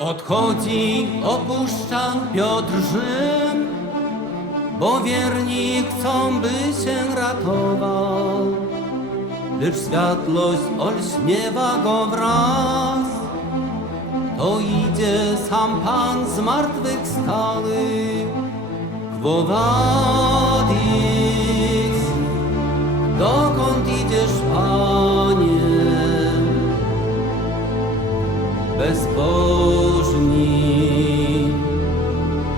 Odchodzi, opuszcza Piotr Rzym, bo wierni chcą, by się ratował. Lecz światłość olśniewa go wraz, to idzie sam Pan zmartwychwstały. Quo vadis, dokąd idziesz, Panie? Bezbożni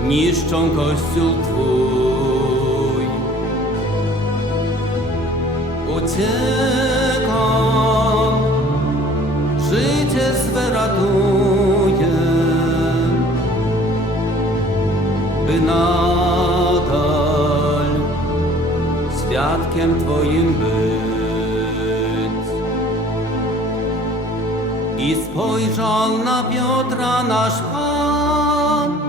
niszczą Kościół Twój. Uciekam, życie swe ratuję, by nadal świadkiem Twoim być. I spojrzał na Piotra nasz Pan,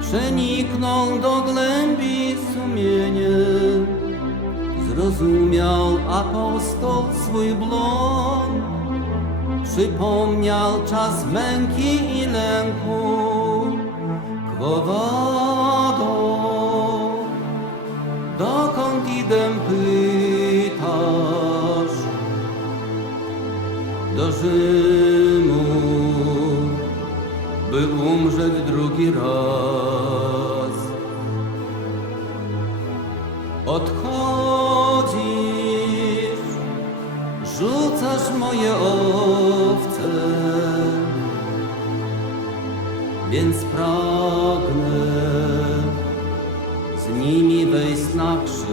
przeniknął do głębi sumienie. Zrozumiał apostoł swój błąd, przypomniał czas męki i lęku. Quo vado, dokąd idę, pytasz? Do Rzymu, by umrzeć drugi raz. Odchodzisz, rzucasz moje owce, więc pragnę z nimi wejść na krzyż.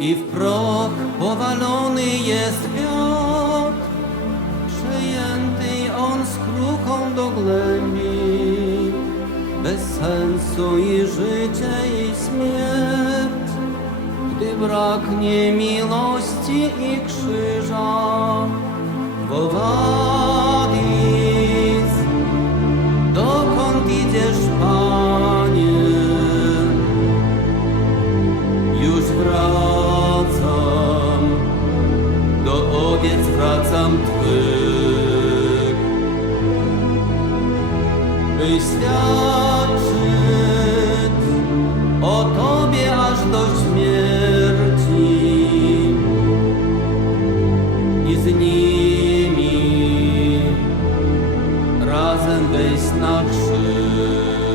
I w proch powalony jest Piotr, przejęty on skruchą do głębi, bez sensu i życie i śmierć, gdy braknie miłości i krzyża. Quo vadis, dokąd idziesz, Panie? Już wracam, do owiec wracam Twych, by świadczyć o Tobie aż do śmierci i z nimi razem wejść na krzyż.